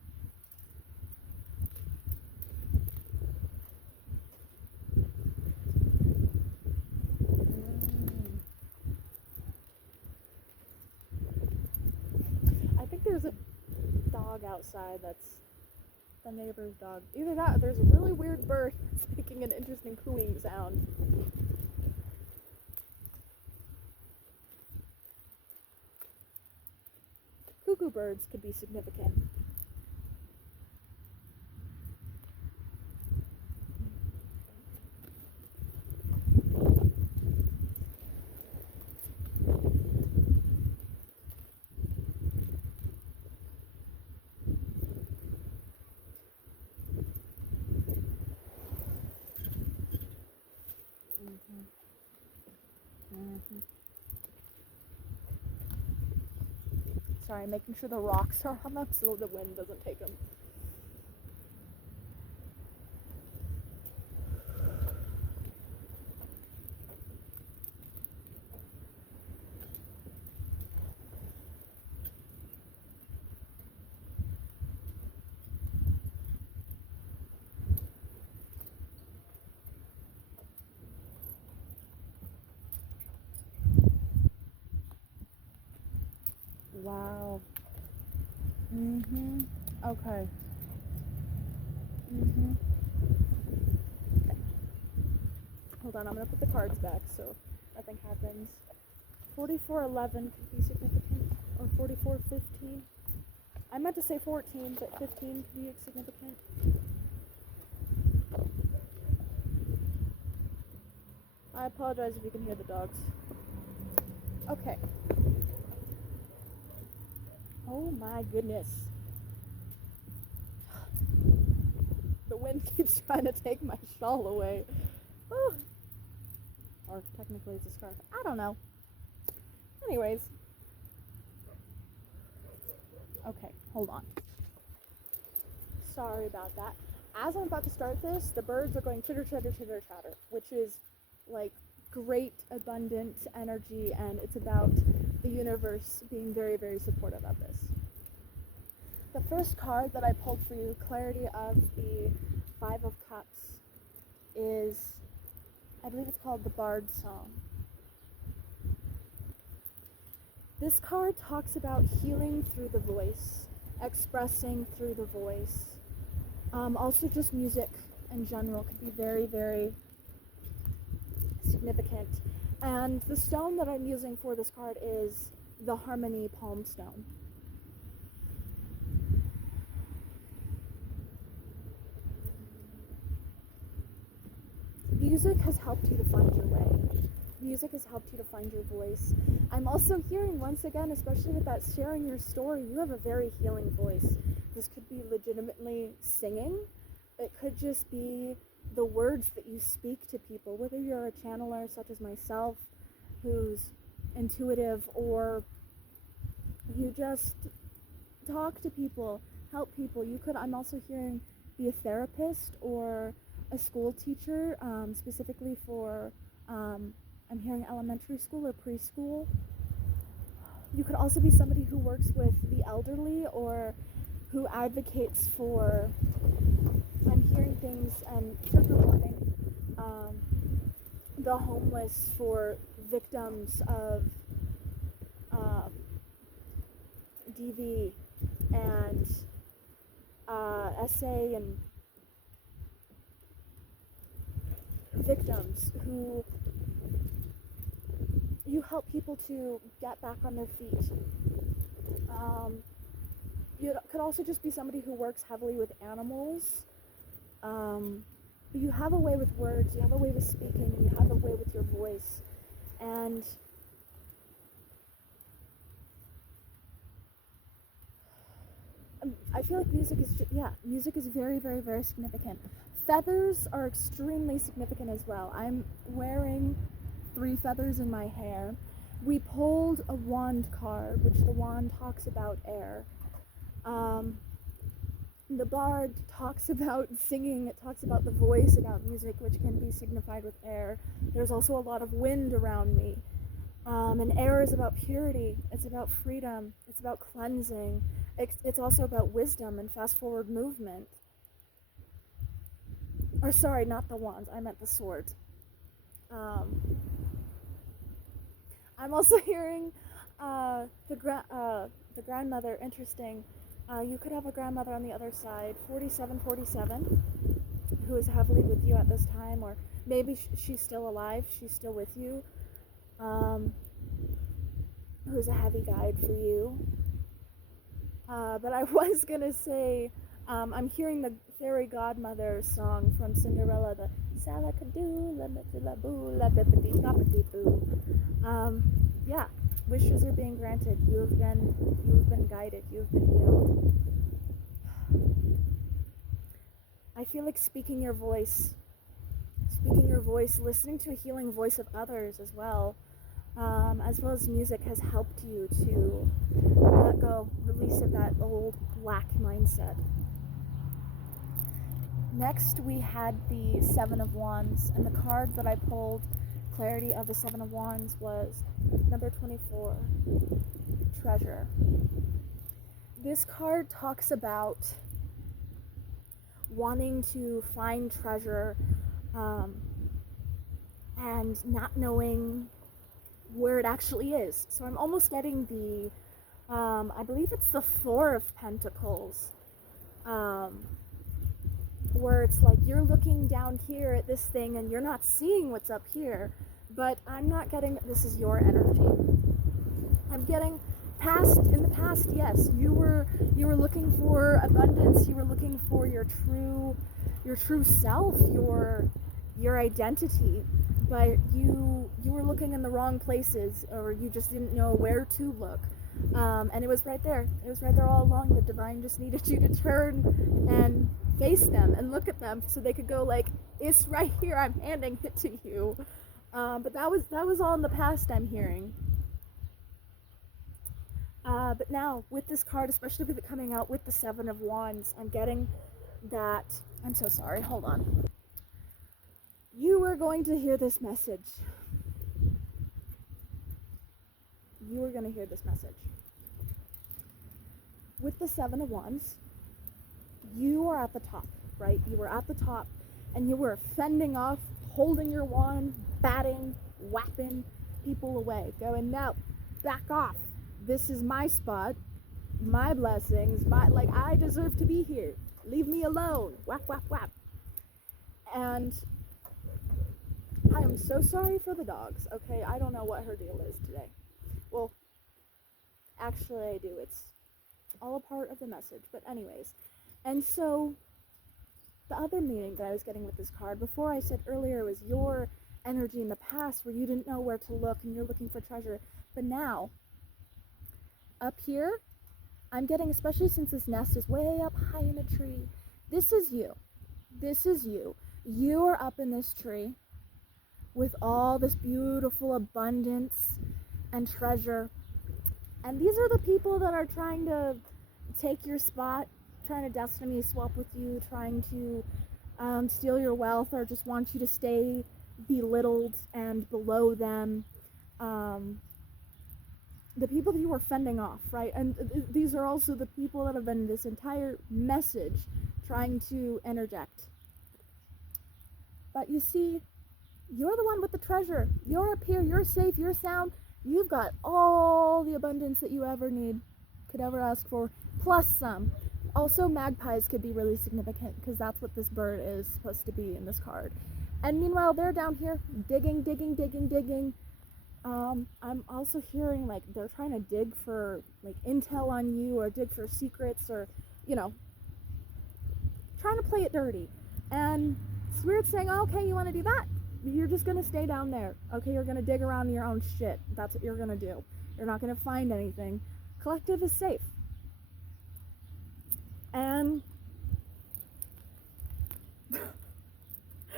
I think there's a dog outside that's the neighbor's dog. Either that or there's a really weird bird that's making an interesting cooing sound. Cuckoo birds could be significant. Sorry, making sure the rocks are on them so the wind doesn't take them. Wow. Okay. Okay. Hold on, I'm gonna put the cards back so nothing happens. 4411 could be significant, or 4415. I meant to say 14, but 15 could be significant. I apologize if you can hear the dogs. Okay. Oh my goodness. The wind keeps trying to take my shawl away. Oh. Or technically it's a scarf. I don't know. Anyways. Okay, hold on. Sorry about that. As I'm about to start this, the birds are going chitter, chitter, chitter, chatter, which is like great, abundant energy, and it's about the universe being very, very supportive of this. The first card that I pulled for you, clarity of the Five of Cups, is, I believe it's called the Bard's Song. This card talks about healing through the voice, expressing through the voice. Also just music in general could be very, very significant. And the stone that I'm using for this card is the Harmony Palm Stone. Music has helped you to find your way. Music has helped you to find your voice. I'm also hearing, once again, especially with that sharing your story, you have a very healing voice. This could be legitimately singing. It could just be the words that you speak to people, whether you're a channeler such as myself, who's intuitive, or you just talk to people, help people. You could, I'm also hearing, be a therapist or a school teacher, specifically for, I'm hearing elementary school or preschool. You could also be somebody who works with the elderly or who advocates for, I'm hearing things, and trigger warning, the homeless, for victims of DV and SA, and victims who you help people to get back on their feet. You could also just be somebody who works heavily with animals. But you have a way with words, you have a way with speaking, you have a way with your voice. And I feel like music is very, very, very significant. Feathers are extremely significant as well. I'm wearing 3 feathers in my hair. We pulled a wand card, which the wand talks about air. The bard talks about singing, it talks about the voice, about music, which can be signified with air. There's also a lot of wind around me. And air is about purity, it's about freedom, it's about cleansing. It's also about wisdom and fast forward movement. Or sorry, not the wands, I meant the swords. I'm also hearing the grandmother, interesting. You could have a grandmother on the other side, 4747, who is heavily with you at this time, or maybe she's still alive, she's still with you, who's a heavy guide for you. But I was gonna say, I'm hearing the fairy godmother song from Cinderella, the Salakadoo, la la boo, la bippity boppity boo. Yeah, wishes are being granted. You've been guided. You've been healed. I feel like speaking your voice, listening to a healing voice of others as well as music, has helped you to let go, release of that old black mindset. Next, we had the Seven of Wands, and the card that I pulled, clarity of the Seven of Wands, was number 24, treasure. This card talks about wanting to find treasure and not knowing where it actually is. So I'm almost getting the, I believe it's the Four of Pentacles, where it's like you're looking down here at this thing and you're not seeing what's up here. But I'm not getting that this is your energy. I'm getting in the past, yes, you were looking for abundance, you were looking for your true self, your identity, but you were looking in the wrong places, or you just didn't know where to look. And it was right there. It was right there all along. The divine just needed you to turn and face them and look at them so they could go like, it's right here, I'm handing it to you. But that was all in the past, I'm hearing. But now, with this card, especially with it coming out with the Seven of Wands, I'm getting that, I'm so sorry, hold on. You are going to hear this message. You are going to hear this message. with the Seven of Wands, you are at the top, right? You were at the top, and you were fending off, holding your wand, batting, whapping people away, going, no, back off. This is my spot, my blessings, I deserve to be here. Leave me alone. Whap, whap, whap. And I am so sorry for the dogs, okay? I don't know what her deal is today. Well, actually I do. It's all a part of the message. But anyways, and so the other meaning that I was getting with this card, before I said earlier, was your energy in the past where you didn't know where to look and you're looking for treasure. But now, up here, I'm getting, especially since this nest is way up high in a tree, this is you. This is you. You are up in this tree with all this beautiful abundance and treasure. And these are the people that are trying to take your spot, trying to destiny swap with you, trying to steal your wealth, or just want you to stay belittled and below them. The people that you were fending off, right? And these are also the people that have been this entire message trying to interject. But you see, you're the one with the treasure. You're up here, you're safe, you're sound. You've got all the abundance that you ever need, could ever ask for, plus some. Also, magpies could be really significant, because that's what this bird is supposed to be in this card. And meanwhile, they're down here digging, digging, digging, digging. I'm also hearing like they're trying to dig for like intel on you, or dig for secrets, or, you know, trying to play it dirty. And Spirit's saying, oh, okay, you want to do that? You're just going to stay down there. Okay, you're going to dig around in your own shit. That's what you're going to do. You're not going to find anything. Collective is safe. And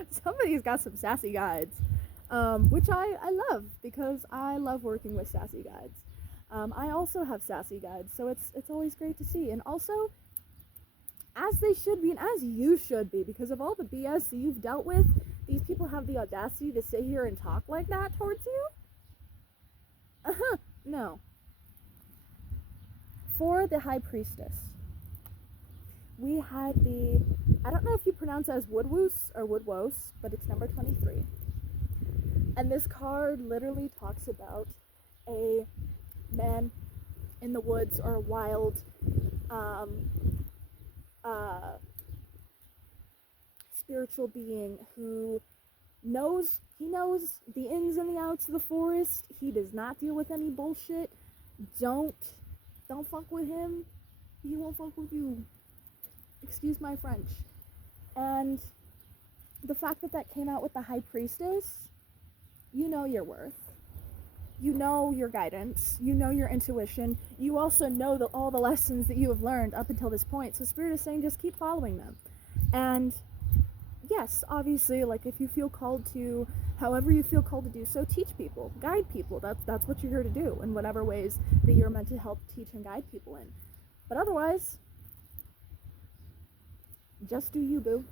somebody's got some sassy guides, which I love, because I love working with sassy guides. I also have sassy guides, so it's always great to see. And also, as they should be, and as you should be, because of all the BS that you've dealt with, these people have the audacity to sit here and talk like that towards you? No. For the High Priestess, we had the, I don't know if you pronounce it as Woodwoos or Woodwos, but it's number 23. And this card literally talks about a man in the woods, or a wild spiritual being who knows the ins and the outs of the forest. He does not deal with any bullshit. Don't fuck with him. He won't fuck with you. Excuse my French. And the fact that came out with the High Priestess, you know your worth. You know your guidance. You know your intuition. You also know all the lessons that you have learned up until this point. So Spirit is saying just keep following them. And yes, obviously, like if you feel called to, however you feel called to do so, teach people, guide people. That's what you're here to do in whatever ways that you're meant to help teach and guide people in. But otherwise, just do you, boo.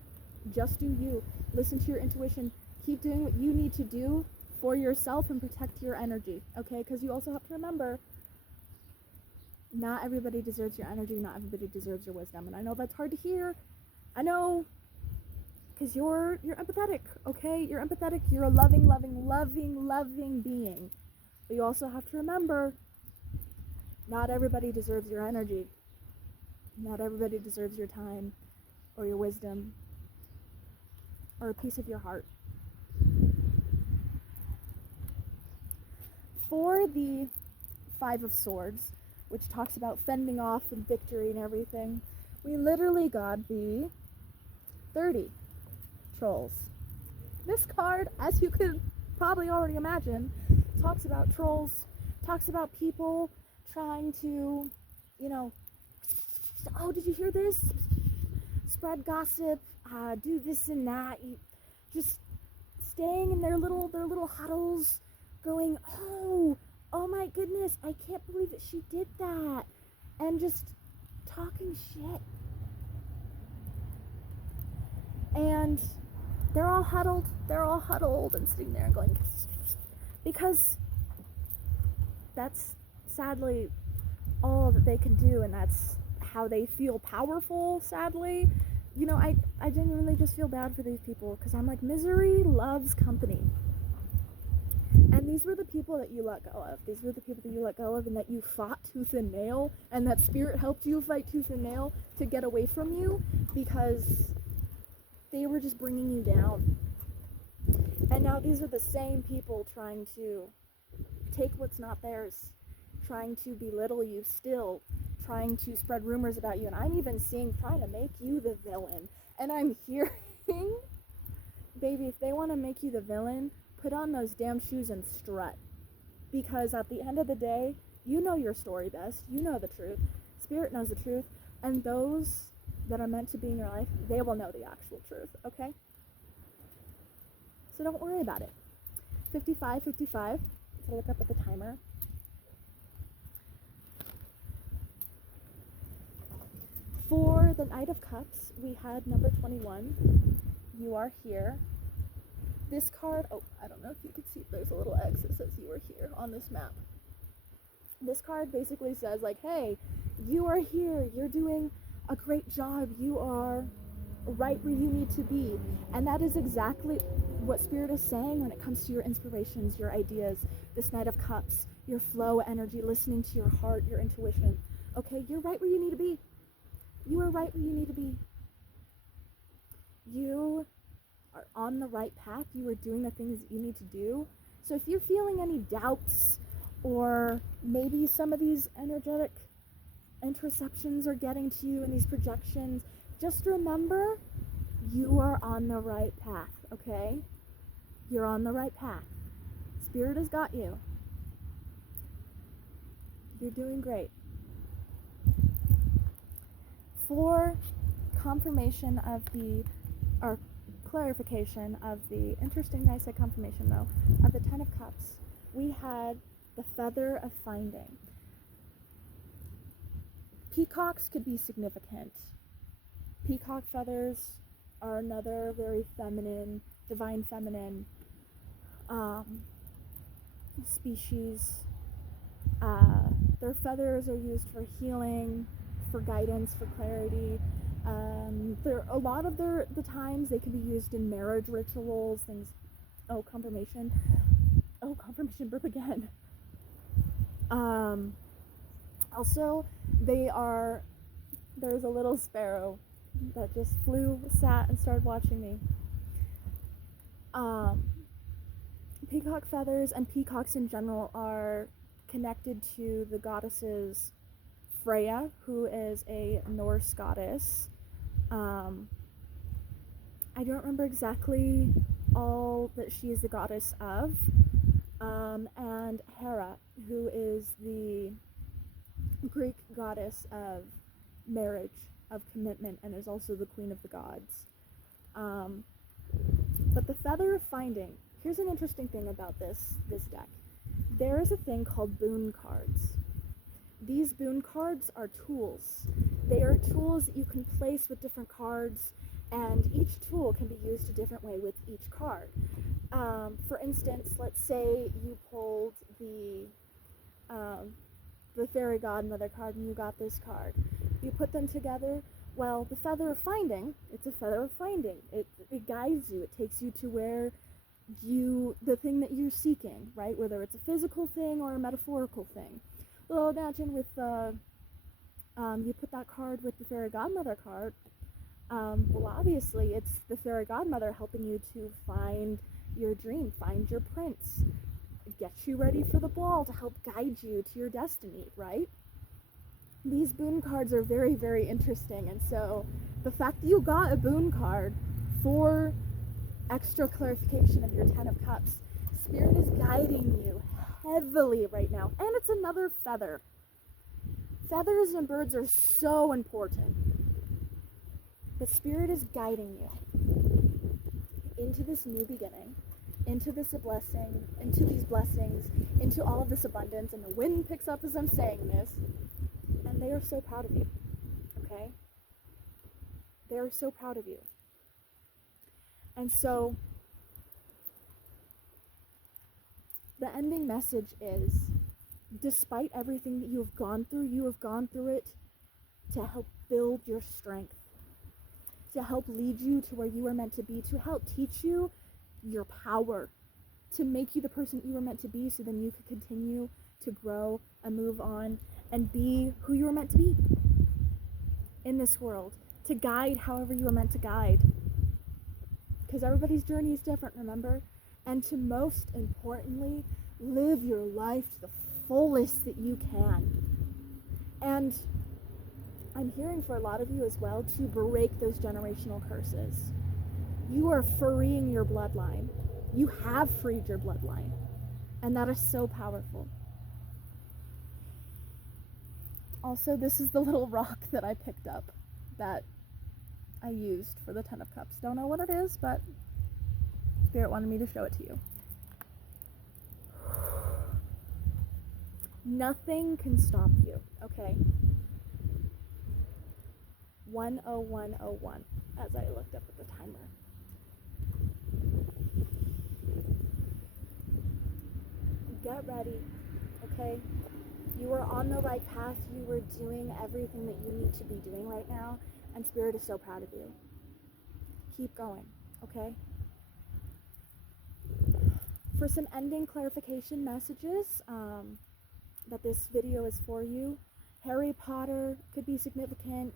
Just do you. Listen to your intuition. Keep doing what you need to do for yourself and protect your energy, okay? Because you also have to remember, not everybody deserves your energy, not everybody deserves your wisdom. And I know that's hard to hear. I know, because you're empathetic, okay? You're empathetic. You're a loving, loving, loving, loving being. But you also have to remember, not everybody deserves your energy. Not everybody deserves your time, or your wisdom, or a piece of your heart. For the Five of Swords, which talks about fending off and victory and everything, we literally got the 30 trolls. This card, as you could probably already imagine, talks about trolls, talks about people trying to, you know, oh, did you hear this? Spread gossip, do this and that. Just staying in their little huddles, going, oh my goodness, I can't believe that she did that, and just talking shit. And they're all huddled and sitting there and going, because that's sadly all that they can do, and that's how they feel powerful, sadly. You know, I genuinely just feel bad for these people because I'm like, misery loves company. And these were the people that you let go of. These were the people that you let go of and that you fought tooth and nail, and that spirit helped you fight tooth and nail to get away from you because they were just bringing you down. And now these are the same people trying to take what's not theirs, trying to belittle you still, trying to spread rumors about you. And I'm even seeing trying to make you the villain. And I'm hearing, baby, if they want to make you the villain, put on those damn shoes and strut. Because at the end of the day, you know your story best. You know the truth. Spirit knows the truth. And those that are meant to be in your life, they will know the actual truth, okay? So don't worry about it. 55. Let's look up at the timer. For the Knight of Cups, we had number 21. You are here. This card, oh, I don't know if you can see, there's a little X that says you are here on this map. This card basically says, like, hey, you are here. You're doing a great job. You are right where you need to be. And that is exactly what Spirit is saying when it comes to your inspirations, your ideas, this Knight of Cups, your flow energy, listening to your heart, your intuition. Okay, you're right where you need to be. You are right where you need to be. You are on the right path. You are doing the things that you need to do. So if you're feeling any doubts, or maybe some of these energetic interceptions are getting to you and these projections, just remember you are on the right path, okay? You're on the right path. Spirit has got you. You're doing great. For confirmation of or clarification of the, interesting that I said confirmation though, of the Ten of Cups, we had the Feather of Finding. Peacocks could be significant. Peacock feathers are another very feminine, divine feminine species. Their feathers are used for healing, for guidance, for clarity. A lot of the times they can be used in marriage rituals, things. Oh, confirmation burp again. Also, there's a little sparrow that just sat and started watching me. Peacock feathers and peacocks in general are connected to the goddesses Freya, who is a Norse goddess. I don't remember exactly all that she is the goddess of. And Hera, who is the Greek goddess of marriage, of commitment, and is also the queen of the gods. But the Feather of Finding, here's an interesting thing about this deck. There is a thing called boon cards. These boon cards are tools. They are tools that you can place with different cards, and each tool can be used a different way with each card. For instance, let's say you pulled the Fairy Godmother card and you got this card. You put them together. Well, the Feather of Finding, it's a Feather of Finding. It guides you. It takes you to where the thing that you're seeking, right? Whether it's a physical thing or a metaphorical thing. Well, imagine with you put that card with the Fairy Godmother card. Well, obviously, it's the Fairy Godmother helping you to find your dream, find your prince, get you ready for the ball, to help guide you to your destiny, right? These boon cards are very, very interesting, and so the fact that you got a boon card for extra clarification of your Ten of Cups, Spirit is guiding you heavily right now, and it's another feather. Feathers and birds are so important, but Spirit is guiding you into this new beginning, into this blessing, into these blessings, into all of this abundance, and the wind picks up as I'm saying this, and they are so proud of you, okay? They are so proud of you. And so, the ending message is, despite everything that you have gone through it to help build your strength, to help lead you to where you were meant to be, to help teach you your power, to make you the person you were meant to be, so then you could continue to grow and move on and be who you were meant to be in this world, to guide however you were meant to guide. Because everybody's journey is different, remember? And to most importantly, live your life to the fullest that you can. And I'm hearing for a lot of you as well to break those generational curses. You are freeing your bloodline. You have freed your bloodline. And that is so powerful. Also, this is the little rock that I picked up that I used for the 10 of Cups. Don't know what it is, but Spirit wanted me to show it to you. Nothing can stop you, okay? 10101, as I looked up at the timer. Get ready, okay? You are on the right path. You are doing everything that you need to be doing right now, and Spirit is so proud of you. Keep going, okay? For some ending clarification messages, that this video is for you. Harry Potter could be significant,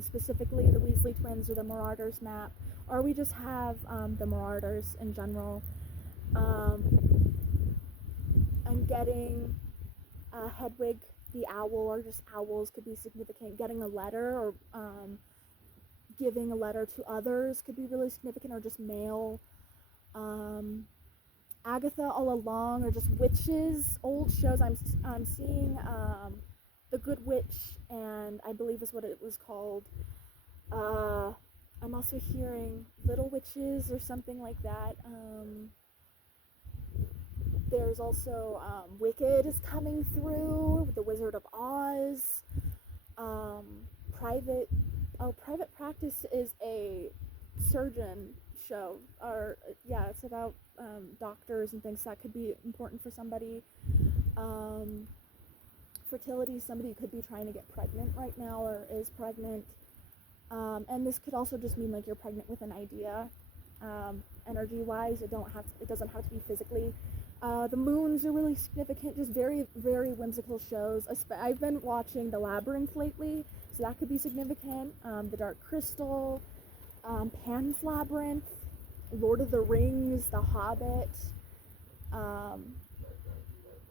specifically the Weasley twins or the Marauders map, or we just have the Marauders in general. And getting Hedwig the owl, or just owls, could be significant. Getting a letter, or giving a letter to others could be really significant, or just mail. Agatha all along, or just witches. Old shows, I'm seeing The Good Witch, and I believe is what it was called. I'm also hearing Little Witches or something like that. There's also Wicked is coming through, The Wizard of Oz. Private Practice is a surgeon show, or yeah, it's about doctors and things. That could be important for somebody. Fertility, somebody could be trying to get pregnant right now or is pregnant. And this could also just mean like you're pregnant with an idea, energy-wise. It doesn't have to be physically. The moons are really significant, just very, very whimsical shows. I've been watching The Labyrinth lately, so that could be significant. The Dark Crystal, Pan's Labyrinth, Lord of the Rings, The Hobbit.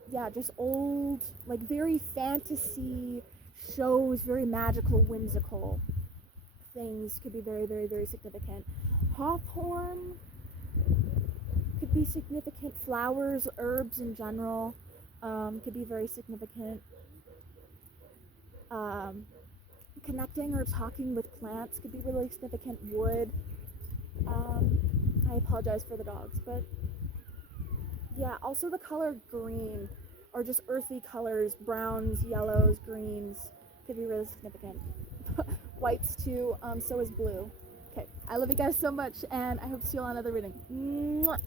Yeah, just old, like very fantasy shows, very magical, whimsical things could be very, very, very significant. Hawthorn could be significant. Flowers, herbs in general, could be very significant. Connecting or talking with plants could be really significant. Wood. I apologize for the dogs, but yeah, also the color green, or just earthy colors, browns, yellows, greens, could be really significant. Whites too, so is blue. Okay, I love you guys so much, and I hope to see you all on another reading. Mwah!